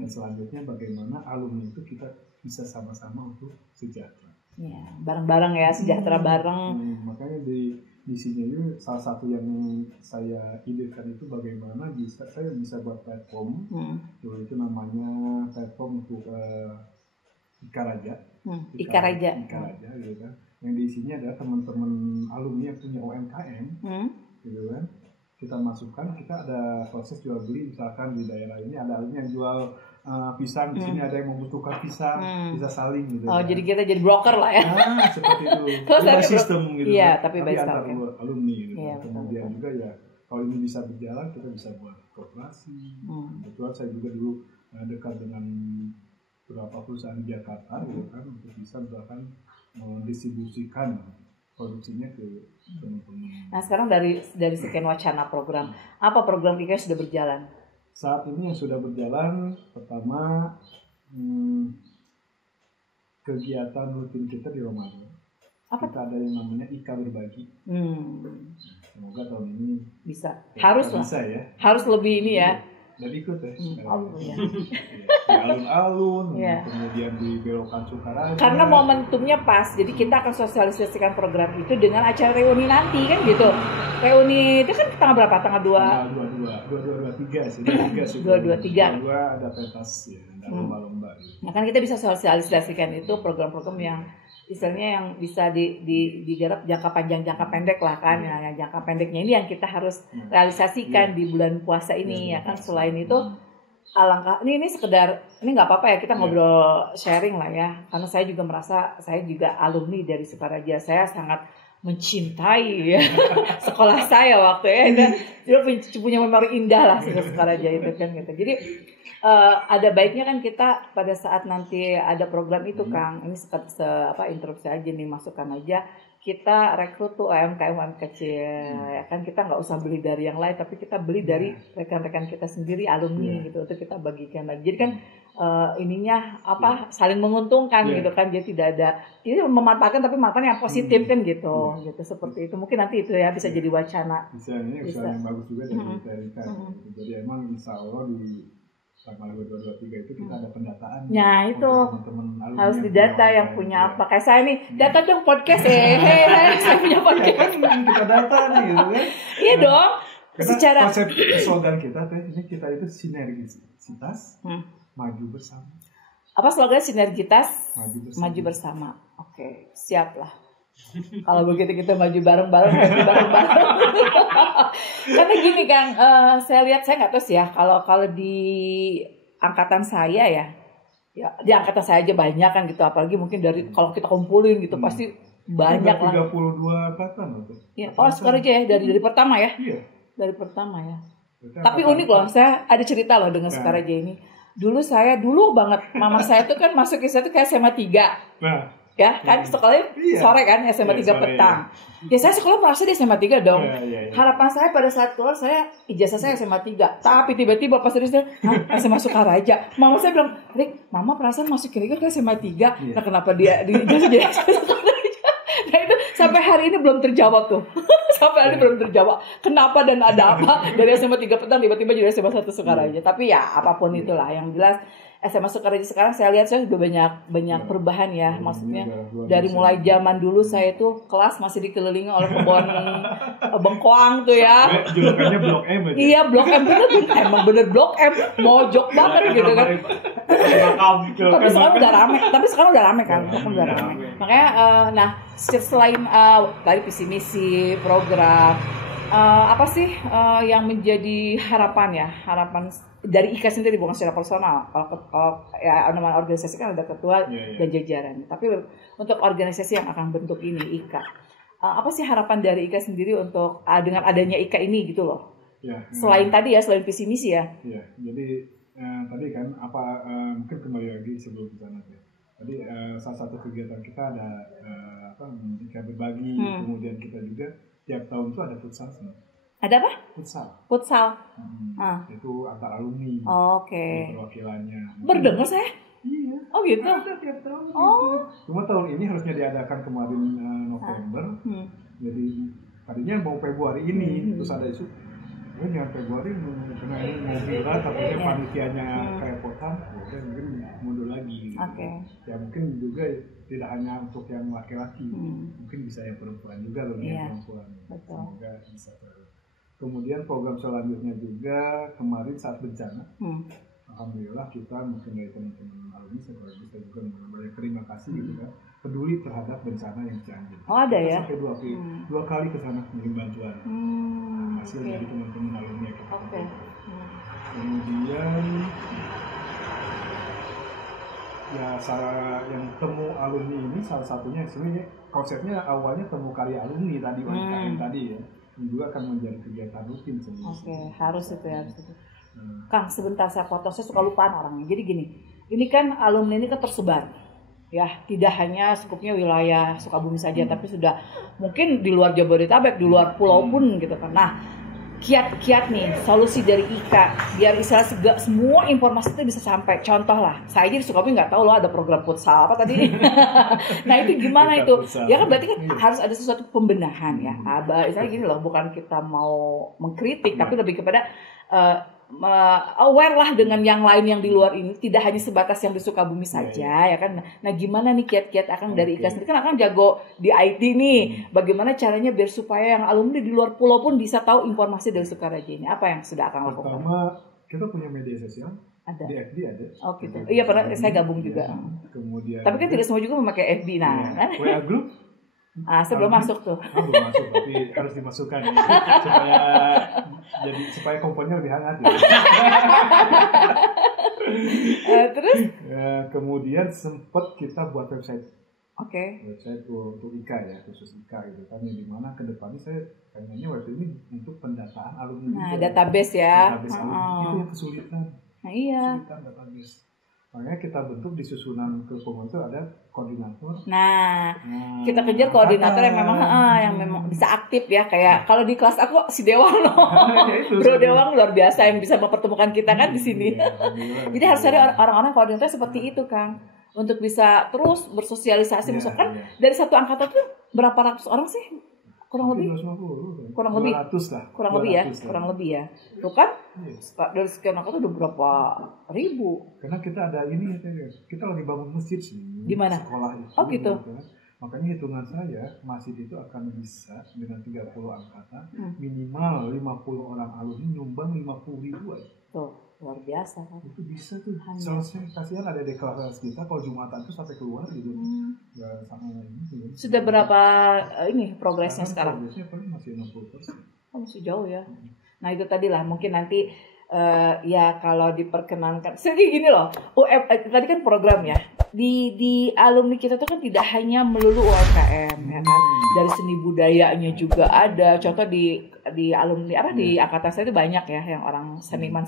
Dan selanjutnya bagaimana alumni itu kita bisa sama-sama untuk sejahtera. Ya, bareng-bareng ya, sejahtera bareng. Makanya di misinya itu salah satu yang saya idekan itu bagaimana saya bisa buat platform, itu namanya platform untuk Ikaraja. Ikaraja gitu kan. Yang di isinya adalah teman-teman alumni yang punya UMKM, gitu kan. Kita masukkan, kita ada proses jual beli, misalkan di daerah ini ada alumni yang jual pisang, di sini ada yang membutuhkan pisang, bisa saling gitu. Oh, kan? Jadi kita jadi broker lah ya. Seperti itu. By sistem gitu. Iya, tapi antar alumni gitu. Iya, kemudian juga ya kalau ini bisa berjalan, kita bisa buat kooperasi. Kebetulan saya juga dulu dekat dengan beberapa perusahaan di Jakarta gitu kan, untuk bisa misalkan mendistribusikan produksinya ke teman-teman. Nah sekarang dari sekian wacana program, apa program IKA sudah berjalan? Saat ini yang sudah berjalan, pertama kegiatan rutin kita di Ramadan. Kita ada yang namanya IKA Berbagi. Semoga tahun ini bisa. Harus lah. Bisa ya. Harus lebih ini ya. Dan ikut ya. Ya. Di alun-alun, kemudian di belokan Sukaraja. Karena momentumnya pas, jadi kita akan sosialisasikan program itu dengan acara reuni nanti kan gitu. Reuni itu kan tanggal berapa? Tanggal 23 sih. 23 ada pentas ya, ada lomba-lomba. Nah kan kita bisa sosialisasikan itu program-program yang istilahnya yang bisa digarap jangka panjang jangka pendek lah kan. Nah, yang jangka pendeknya ini yang kita harus realisasikan di bulan puasa ini ya kan. Selain itu alangkah ini sekedar ini nggak apa-apa ya kita ngobrol sharing lah ya, karena saya juga merasa saya juga alumni dari Sukaraja, saya sangat mencintai ya sekolah saya waktu dia punya memori indah lah Sukaraja itu kan gitu. Jadi ada baiknya kan kita pada saat nanti ada program itu Kang, ini interupsi aja nih, masukkan aja kita rekrut tuh UMKM kecil ya kan, kita nggak usah beli dari yang lain tapi kita beli dari rekan-rekan kita sendiri alumni gitu, itu kita bagikan lagi. Jadi kan ininya saling menguntungkan gitu kan, jadi tidak ada ini memanfaatkan tapi manfaat yang positif kan gitu gitu seperti itu. Mungkin nanti itu ya bisa jadi wacana. Bisa yang bagus juga dari kita. Jadi emang insya Allah di tanggal 2023 itu kita ada pendataan. Ya itu teman-teman harus didata yang punya apa. Kayak saya nih, data dong podcast saya punya podcast. Kita data nih gitu kan. Iya dong. Secara konsep slogan kita ini kita itu sinergisitas maju bersama. Apa slogan sinergitas Maju maju bersama. Oke, siap lah. Kalau begitu kita maju bareng-bareng, maju bareng-bareng. Karena gini Kang, saya lihat, saya nggak tahu sih ya, kalau di angkatan saya ya di angkatan saya aja banyak kan gitu, apalagi mungkin dari kalau kita kumpulin gitu pasti banyak lah. 32 angkatan loh. Ya, sekarang aja ya dari pertama ya. Iya. Dari pertama ya. Tapi unik loh, saya ada cerita loh dengan Sukaraja ini. Dulu banget, mama saya tuh kan masuk saya tuh kayak SMA 3. Nah, ya kan sekolahnya sore kan, SMA 3 petang. Ya saya sekolah merasa di SMA 3 dong. Harapan saya pada saat keluar ijazah saya SMA 3. Tapi tiba-tiba pas dari saya SMA Sukaraja. Mama saya bilang, "Rik, mama perasaan masuk kira-kira ke SMA 3. Nah, kenapa dia di ijazah jadi SMA Sukaraja?" Nah itu sampai hari ini belum terjawab tuh. Sampai hari ini belum terjawab. Kenapa dan ada apa dari SMA 3 petang tiba-tiba jadi SMA 1 Sukaraja. Tapi ya apapun itulah, yang jelas SMA Sukaraja sekarang saya lihat saya juga banyak perubahan ya. Maksudnya dari mulai zaman dulu saya itu kelas masih dikelilingi oleh kebun bengkoang tuh ya. Julukannya Blok M aja. Iya, Blok M emang bener Blok M, mojok banget gitu kan. Tapi sekarang udah rame kan. Udah rame. Makanya selain tadi visi misi, program, apa sih yang menjadi harapan dari IKA sendiri, bukan secara personal. Kalau ya nama organisasi kan ada ketua dan jajaran. Tapi untuk organisasi yang akan bentuk ini IKA, apa sih harapan dari IKA sendiri untuk dengan adanya IKA ini gitu loh? Selain visi misi ya. Iya, jadi tadi kan mungkin kembali lagi sebelum ke sana ya. Tadi salah satu kegiatan kita ada IKA berbagi, kemudian kita juga tiap tahun itu ada futsal sih. Ada apa? Futsal. Itu antar alumni. Oke. Perwakilannya. Berdengar saya? Iya. Oh gitu. Ada tiap tahun. Gitu. Cuma tahun ini harusnya diadakan kemarin November. Jadi tadinya mau Februari ini, terus ada isu. Jangan Februari karena ini mau viral, tapi panitianya kerepotan, mungkin mundur lagi. Gitu. Ya mungkin juga tidak hanya untuk yang laki-laki, mungkin bisa yang perempuan juga loh, yang perempuan. Semoga bisa terus. Kemudian program selanjutnya juga kemarin saat bencana, alhamdulillah kita mungkin dari teman-teman alumni sekolah kita juga banyak terima kasih gitu kan, peduli terhadap bencana yang Cianjur. Ada ya? Sampai dua kali ke sana mengirim bantuan. Hasil dari teman-teman alumni kita. Kemudian ya yang temu alumni ini salah satunya sebenarnya konsepnya awalnya temu karya alumni tadi tadi ya. Ini juga akan menjadi kegiatan rutin sebenarnya. Harus itu. Kang, sebentar saya potong, saya suka lupaan orangnya. Jadi gini, ini kan alumni ini kan tersebar. Ya, tidak hanya skupnya wilayah Sukabumi saja, tapi sudah mungkin di luar Jabodetabek, di luar pulau pun gitu kan. Nah, kiat-kiat nih solusi dari IKA biar semua informasi itu bisa sampai. Contoh lah, saya aja di Sukabumi nggak tahu loh ada program futsal apa tadi. Nah itu gimana itu? Ya kan berarti kan harus ada sesuatu pembenahan ya. Misalnya gini loh, bukan kita mau mengkritik, tapi lebih kepada aware lah dengan yang lain yang di luar ini, tidak hanya sebatas yang di Sukabumi saja ya kan. Nah gimana nih kiat-kiat Akang dari IKA sendiri, kan Akang jago di IT nih, bagaimana caranya biar supaya yang alumni di luar pulau pun bisa tahu informasi dari Sukaraja ini, apa yang sudah Akang lakukan? Pertama kita punya media sosial, ada di FB ada. Oh gitu. Iya pernah saya gabung juga. Kemudian tapi kan tidak semua juga memakai FB kan. WA group. Saya belum masuk tuh. Belum masuk, tapi harus dimasukkan ya, supaya kompornya lebih hangat ya. Terus? Kemudian sempat kita buat website. Website untuk IKA ya, khusus IKA gitu kan, yang dimana kedepannya saya pengennya website ini untuk pendataan alumni. Database ya. Database alumni itu yang kesulitan. Kesulitan database. Makanya kita bentuk di susunan kepengurusan itu ada koordinator. Kita kejar koordinator yang memang bisa aktif ya, kayak kalau di kelas aku si Dewang loh. Bro Dewang luar biasa yang bisa mempertemukan kita kan di sini. Jadi harus ada orang-orang koordinator seperti itu Kang, untuk bisa terus bersosialisasi. Misalkan dari satu angkatan tuh berapa ratus orang sih? Kurang lebih 200 lah. Kurang lebih ya. Tuh kan dari sekian angkatan udah berapa ribu. Karena kita ada ini, kita lagi bangun masjid sih. Di mana? Sekolah itu. Oh gitu. Makanya hitungan saya masjid itu akan bisa dengan 30 angkatan minimal 50 orang alumni nyumbang 50.000 aja. Tuh. luar biasa kan. Itu bisa tuh selesai, kasihan ada di kelas kita kalau Jumatan tuh sampai keluar gitu. Nggak sama ini sih. Sudah berapa ini progresnya sekarang? Progresnya paling masih 60%. Oh, masih jauh ya. Nah itu tadi lah mungkin nanti ya kalau diperkenankan. Jadi gini loh, tadi kan program ya. Di alumni kita tuh kan tidak hanya melulu UMKM ya kan. Dari seni budayanya juga ada. Contoh di alumni apa di angkatan saya itu banyak ya yang orang seniman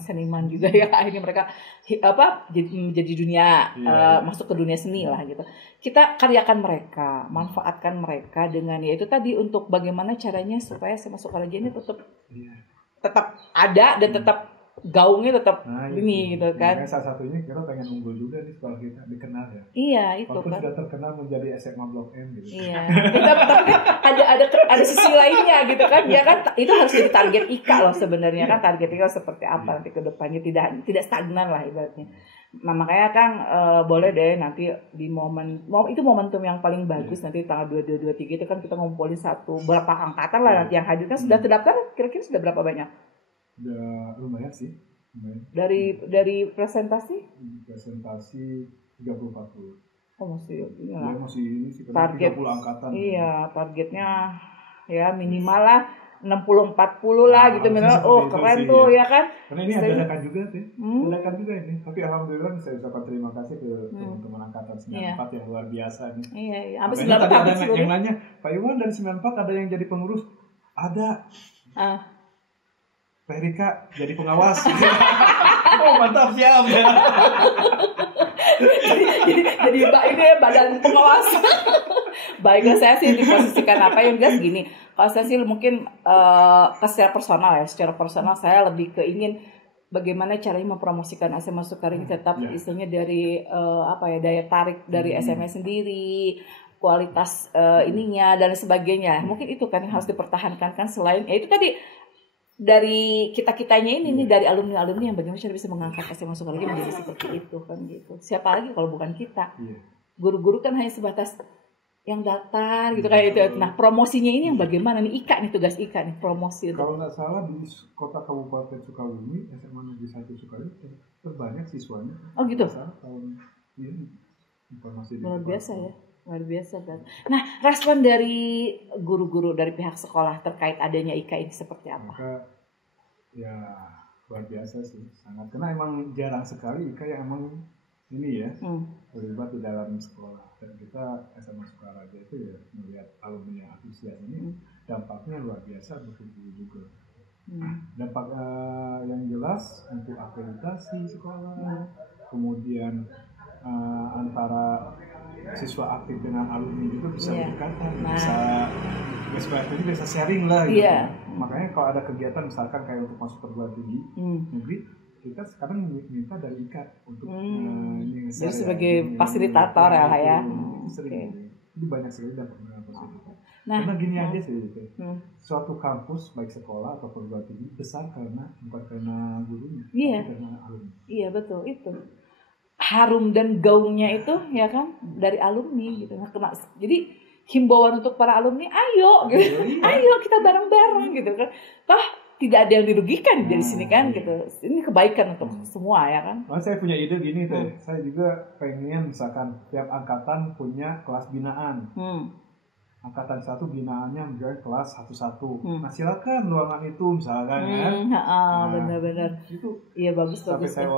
juga ya. Akhirnya mereka jadi dunia masuk ke dunia seni lah gitu. Kita karyakan mereka, manfaatkan mereka dengan ya itu tadi untuk bagaimana caranya supaya SMA Sukaraja ini tetap ada dan tetap gaungnya tetap ini gitu kan. Makanya salah satunya kita pengen unggul juga nih sekolah kita dikenal ya. Iya itu walaupun kan. sudah terkenal menjadi SMA Blok M gitu. Iya. Tapi ada sisi lainnya gitu kan. Ya kan itu harus jadi target IKA loh sebenarnya kan, target IKA seperti apa nanti ke depannya, tidak stagnan lah ibaratnya. Nah makanya Kang boleh deh nanti di itu momentum yang paling bagus nanti tanggal 22 23 itu kan kita ngumpulin berapa angkatan lah nanti yang hadir kan. Sudah terdaftar kira-kira sudah berapa banyak? Udah lumayan sih. Dari presentasi 30-40. oh masih ya, masih ini sih target 30 angkatan. Iya targetnya ya minimal lah 60-40 lah gitu minimal. Keren sih, tuh ya kan. Karena ini dadakan juga sih. Dadakan juga ini. Tapi alhamdulillah saya ucapkan terima kasih ke teman-teman angkatan 94 yang luar biasa nih. Iya. Sampai 94 tadi ada yang nanya, Pak Iwan dari 94 ada yang jadi pengurus? Ada. Pak Erika jadi pengawas. Oh mantap, siap. jadi Mbak ini badan pengawas. Baiklah saya sih diposisikan apa yang jelas gini. Kalau saya sih mungkin secara personal saya lebih keingin bagaimana caranya mempromosikan SMA Sukaring tetap istilahnya dari daya tarik dari SMA sendiri, kualitas ininya dan sebagainya. Mungkin itu kan yang harus dipertahankan kan selain itu tadi dari kita-kitanya ini nih dari alumni-alumni yang bagaimana cara bisa mengangkat SMA Sukaring menjadi seperti itu kan gitu. Siapa lagi kalau bukan kita? Guru-guru kan hanya sebatas yang daftar gitu kayak itu. Nah promosinya ini yang bagaimana nih IKA nih, tugas IKA nih promosi. Kalau nggak salah di kota Kabupaten Sukabumi SMA Negeri 1 Sukabumi terbanyak siswanya. Oh gitu. Tahun ini informasi luar biasa ya. Luar biasa kan. Nah, respon dari guru-guru dari pihak sekolah terkait adanya IKA ini seperti apa? Maka ya luar biasa sih, sangat. Karena emang jarang sekali IKA yang emang ini ya terlibat di dalam sekolah. Dan kita SMA Sukaraja itu ya melihat alumni yang antusias ini dampaknya luar biasa untuk guru juga. Dampak yang jelas untuk akreditasi sekolah, kemudian antara siswa aktif dengan alumni juga bisa berdekatan, bisa sharing lah gitu. Makanya kalau ada kegiatan misalkan kayak untuk masuk perguruan tinggi negeri, kita sekarang minta dari IKA untuk jadi sebagai fasilitator ya. Itu sering. Jadi banyak sekali dapat positif. Karena gini aja sih, suatu kampus baik sekolah atau perguruan tinggi besar bukan karena gurunya, tapi karena alumni. Iya betul itu. Harum dan gaungnya itu ya kan dari alumni gitu. Nah, jadi himbauan untuk para alumni, ayo gitu. Ayo kita bareng-bareng gitu kan. Toh tidak ada yang dirugikan dari sini kan gitu. Ini kebaikan untuk semua ya kan. Saya punya ide gini teh. Saya juga pengen misalkan tiap angkatan punya kelas binaan. Angkatan 1 binaannya misalnya kelas 1-1. Nah silakan ruangan itu misalkan kan. Benar-benar. Itu iya bagus. Sampai saya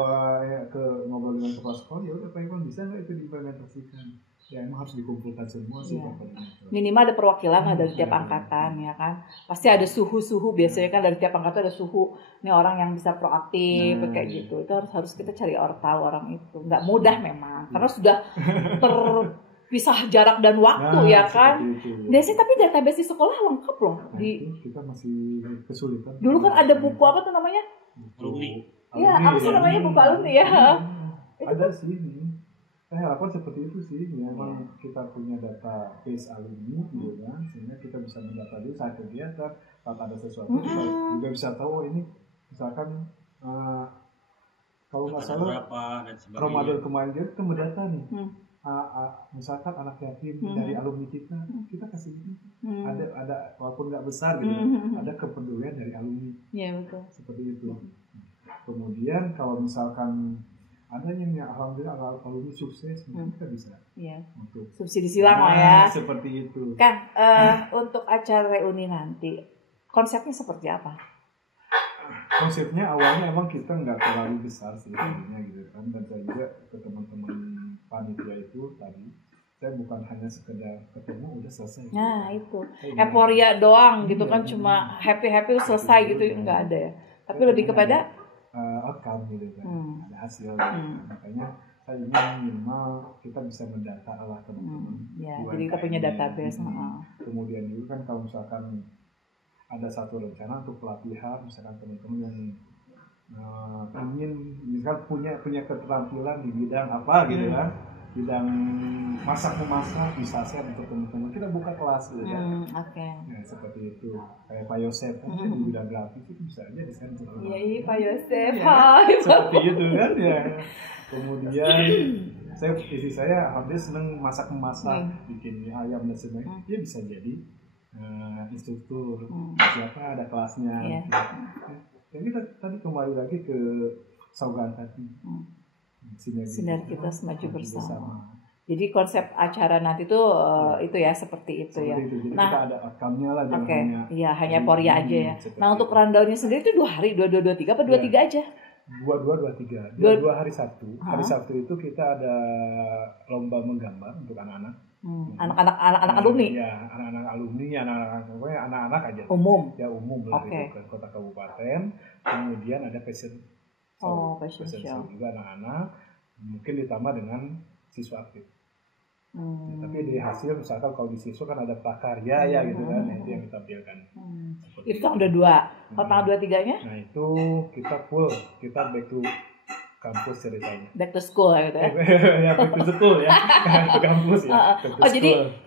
ke ngobrol dengan kepala sekolah, ya udah Pak Iwan bisa nggak itu diimplementasikan? Ya emang harus dikumpulkan semua sih. Minimal ada perwakilan dari tiap angkatan ya kan. Pasti ada suhu biasanya kan dari tiap angkatan ada suhu. Ini orang yang bisa proaktif kayak gitu. Itu harus kita cari tahu orang itu. Nggak mudah memang karena sudah pisah jarak dan waktu ya kan. Biasanya tapi database di sekolah lengkap loh. Kita masih kesulitan. Dulu kan ada buku apa tuh namanya? Alumni. Iya, apa sih namanya buku alumni ya? Ada sih. Saya harapkan seperti itu sih. Memang kita punya database alumni gitu kan, sehingga kita bisa mendata dulu saat kegiatan, saat ada sesuatu juga bisa tahu ini misalkan kalau nggak salah Ramadan kemarin kita mendata nih. Misalkan anak yatim dari alumni kita kasih ini ada walaupun nggak besar gitu, ada kepedulian dari alumni. Iya betul. Seperti itu. Kemudian kalau misalkan ada yang alhamdulillah alumni sukses, kita bisa untuk subsidi silang lah ya. Seperti itu. Kang, untuk acara reuni nanti konsepnya seperti apa? Konsepnya awalnya emang kita nggak terlalu besar sebetulnya gitu kan, dan saya juga ke teman-teman panitia itu tadi, saya bukan hanya sekedar ketemu udah selesai. Nah gitu. Euforia doang gitu kan, cuma happy selesai gitu, nggak ada ya. Tapi lebih kepada outcome gitu kan, ada hasil. Makanya saya ingin minimal kita bisa mendata lah teman-teman. Jadi kita punya database. Kemudian juga kan kalau misalkan ada satu rencana untuk pelatihan, misalkan teman-teman yang ingin misalkan punya keterampilan di bidang apa gitu kan, bidang masak-memasak, bisa share untuk teman-teman, kita buka kelas gitu kan. Ya, seperti itu. Kayak Pak Yosef kan di bidang grafis itu bisa aja desain untuk teman-teman. Iya Pak Yosef. Seperti itu kan ya. Kemudian istri saya alhamdulillah seneng masak-memasak, bikin mie ayam dan sebagainya. Dia bisa jadi instruktur, siapa ada kelasnya. Jadi tadi kembali lagi ke slogan tadi, sinergitas maju bersama. Jadi konsep acara nanti itu ya seperti itu ya. Jadi kita ada outcome-nya lah, hanya euforia aja ya. Nah untuk rundown-nya sendiri itu 2 hari, 23 apa 23 aja? 23. 2 hari Sabtu. Hari Sabtu itu kita ada lomba menggambar untuk anak-anak. Anak-anak alumni. Ya, anak-anak alumni, pokoknya anak-anak aja. Umum. Ya umum lah di kota kabupaten. Kemudian ada fashion show juga anak-anak. Mungkin ditambah dengan siswa aktif. Tapi di hasil misalkan kalau di siswa kan ada prakarya ya gitu kan, itu yang ditampilkan. Itu tanggal 22. Kalau tanggal 23-nya? Nah itu kita full, kita back to kampus ceritanya. Back to school gitu ya. Ya back to school ya. Ke kampus ya.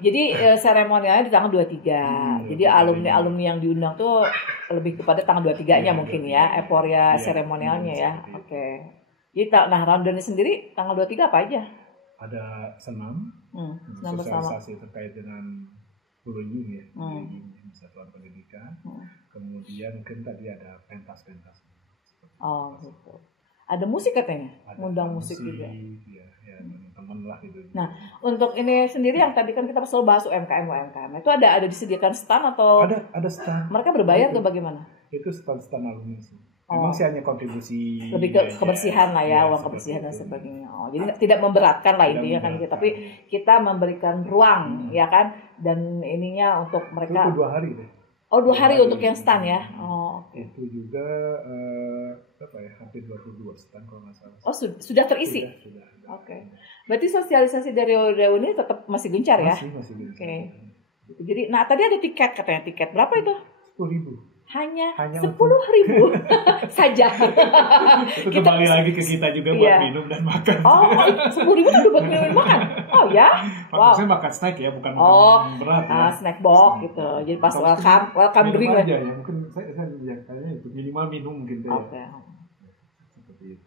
Jadi seremonialnya di tanggal 23. Jadi alumni yang diundang tuh lebih kepada tanggal 23-nya mungkin ya, euforia seremonialnya ya. Oke. Jadi rundown-nya sendiri tanggal 23 apa aja? Ada senam sosialisasi terkait dengan bullying ya, Satuan Pendidikan. Kemudian mungkin tadi ada pentas-pentas. Oh gitu. Ada musik katanya, ngundang musik juga. Ya teman-teman lah gitu. Nah, untuk ini sendiri yang tadi kan kita selalu bahas UMKM, itu ada disediakan stand atau? Ada stand. Mereka berbayar atau bagaimana? Itu stand alumni sih. Memang sih hanya kontribusi. Lebih ke kebersihan lah ya, uang kebersihan dan sebagainya. Jadi tidak memberatkan lah intinya kan, tapi kita memberikan ruang ya kan, dan ininya untuk mereka. Itu 2 hari deh. 2 hari untuk yang stand ya. Itu juga hampir 22 stand kalau nggak salah. Sudah terisi. Sudah. Oke. Berarti sosialisasi dari reuni tetap masih gencar ya? Masih gencar. Oke. Jadi, tadi ada tiket katanya. Tiket berapa itu? 10.000. Hanya 10.000 saja. Itu kembali lagi ke kita juga buat minum dan makan. 10.000 kan buat minum dan makan. Oh ya? Wow. Maksudnya makan snack ya, bukan berat ya. Snack box gitu. Jadi pas welcome drink aja ya. Mungkin saya kayaknya itu minimal minum mungkin ya. Oke. Seperti itu.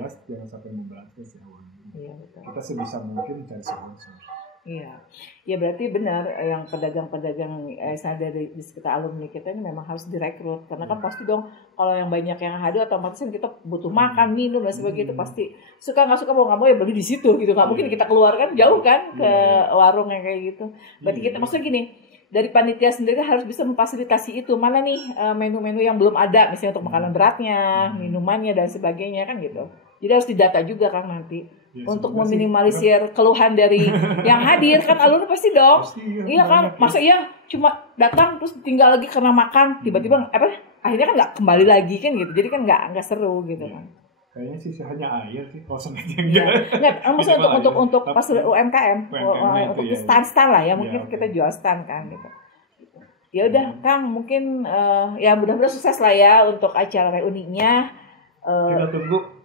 Jelas jangan sampai memberatkan sih awalnya. Iya betul. Kita sebisa mungkin cari sponsor. Iya, ya berarti benar yang pedagang-pedagang dari di sekitar alumni kita ini memang harus direkrut, karena kan pasti dong kalau yang banyak yang hadir otomatis kan kita butuh makan, minum dan sebagainya, itu pasti suka nggak suka mau nggak mau ya beli di situ gitu, nggak mungkin kita keluar kan jauh kan ke warung yang kayak gitu. Berarti kita maksudnya gini, dari panitia sendiri harus bisa memfasilitasi itu, mana nih menu-menu yang belum ada misalnya untuk makanan beratnya, minumannya dan sebagainya kan gitu. Jadi harus didata juga kan nanti. Untuk meminimalisir keluhan dari yang hadir kan alumni pasti dong. Iya kan, masa cuma datang terus tinggal lagi karena makan tiba-tiba akhirnya kan nggak kembali lagi kan gitu, jadi kan nggak seru gitu kan. Kayaknya sih hanya air sih kalau sengaja maksudnya untuk pas UMKM untuk stand lah ya, mungkin kita jual stand kan gitu. Ya udah Kang, mungkin ya mudah-mudahan sukses lah ya untuk acara reuninya. Kita tunggu.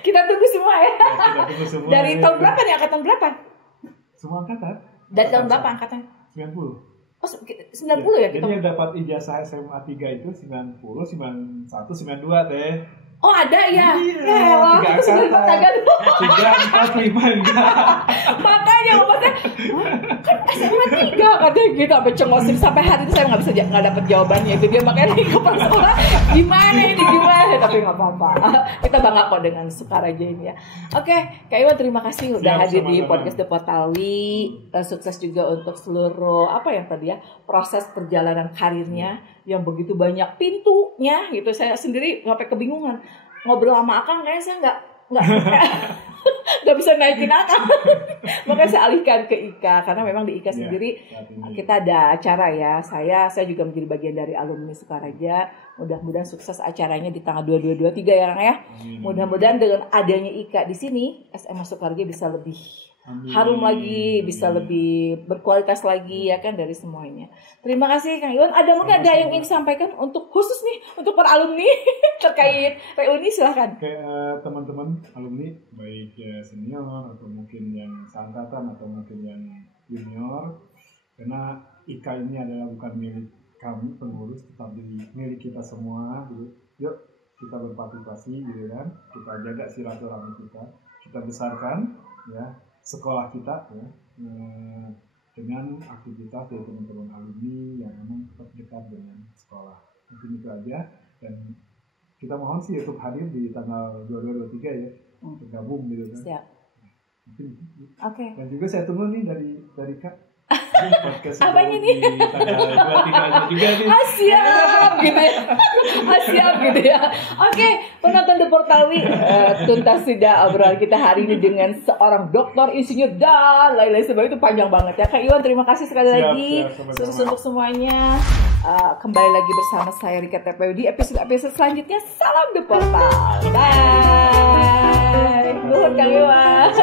Kita tunggu semua ya. Kita tunggu semua. Dari tahun berapa nih, angkatan berapa? Semua angkatan. Dari tahun berapa angkatan? 90. 90 ya kita. Jadi yang dapat ijazah SMA 3 itu 90, 91, 92 teh. Oh ada ya? Iya, 3 angkatan. 3, 4, 5 enggak. Makanya maksudnya, kan SMA 3 katanya gitu, sampai cengosin sampai hari itu saya nggak dapet jawabannya itu dia, makanya di kepala sekolah gimana, tapi nggak apa-apa. Kita bangga kok dengan Sukaraja ini ya. Oke, Kak Iwan terima kasih udah hadir di podcast The Portawi. Sukses juga untuk seluruh apa yang tadi ya, proses perjalanan karirnya yang begitu banyak pintunya gitu. Saya sendiri sampai kebingungan ngobrol sama Akang, kayaknya saya nggak bisa naikin Akang. Makanya saya alihkan ke Ika, karena memang di Ika sendiri kita ada acara ya. Saya juga menjadi bagian dari alumni Sukaraja. Mudah-mudahan sukses acaranya di tanggal 22, 23 ya Kang ya. Mudah-mudahan dengan adanya Ika di sini, SMA Sukaraja bisa lebih harum lagi, bisa lebih berkualitas lagi ya kan dari semuanya. Terima kasih Kang Iwan. Mungkin ada yang ingin disampaikan untuk khusus nih untuk para alumni terkait reuni, silahkan. Kayak teman-teman alumni baik ya senior atau mungkin yang seangkatan atau mungkin yang junior, karena IKA ini adalah bukan milik kami pengurus, tetapi milik kita semua. Yuk kita berpartisipasi gitu kan, kita jaga silaturahmi kita besarkan ya sekolah kita ya, dengan aktivitas dari teman-teman alumni yang memang tetap dekat dengan sekolah. Mungkin itu aja, dan kita mohon sih untuk hadir di tanggal 22-23 ya, bergabung gitu kan. Siap. Oke. Dan juga saya tunggu nih dari Kak podcast apanya nih? Di tanggal 23 juga nih. Siap gitu ya. Siap gitu ya. Oke, penonton The Portawi, tuntas sudah obrolan kita hari ini dengan seorang doktor, insinyur dan lain-lain sebagainya. Itu panjang banget ya. Kak Iwan terima kasih sekali lagi. Sukses untuk semuanya. Kembali lagi bersama saya Rika TPW di episode selanjutnya. Salam The Portal. Bye. Nuhun Kang Iwan.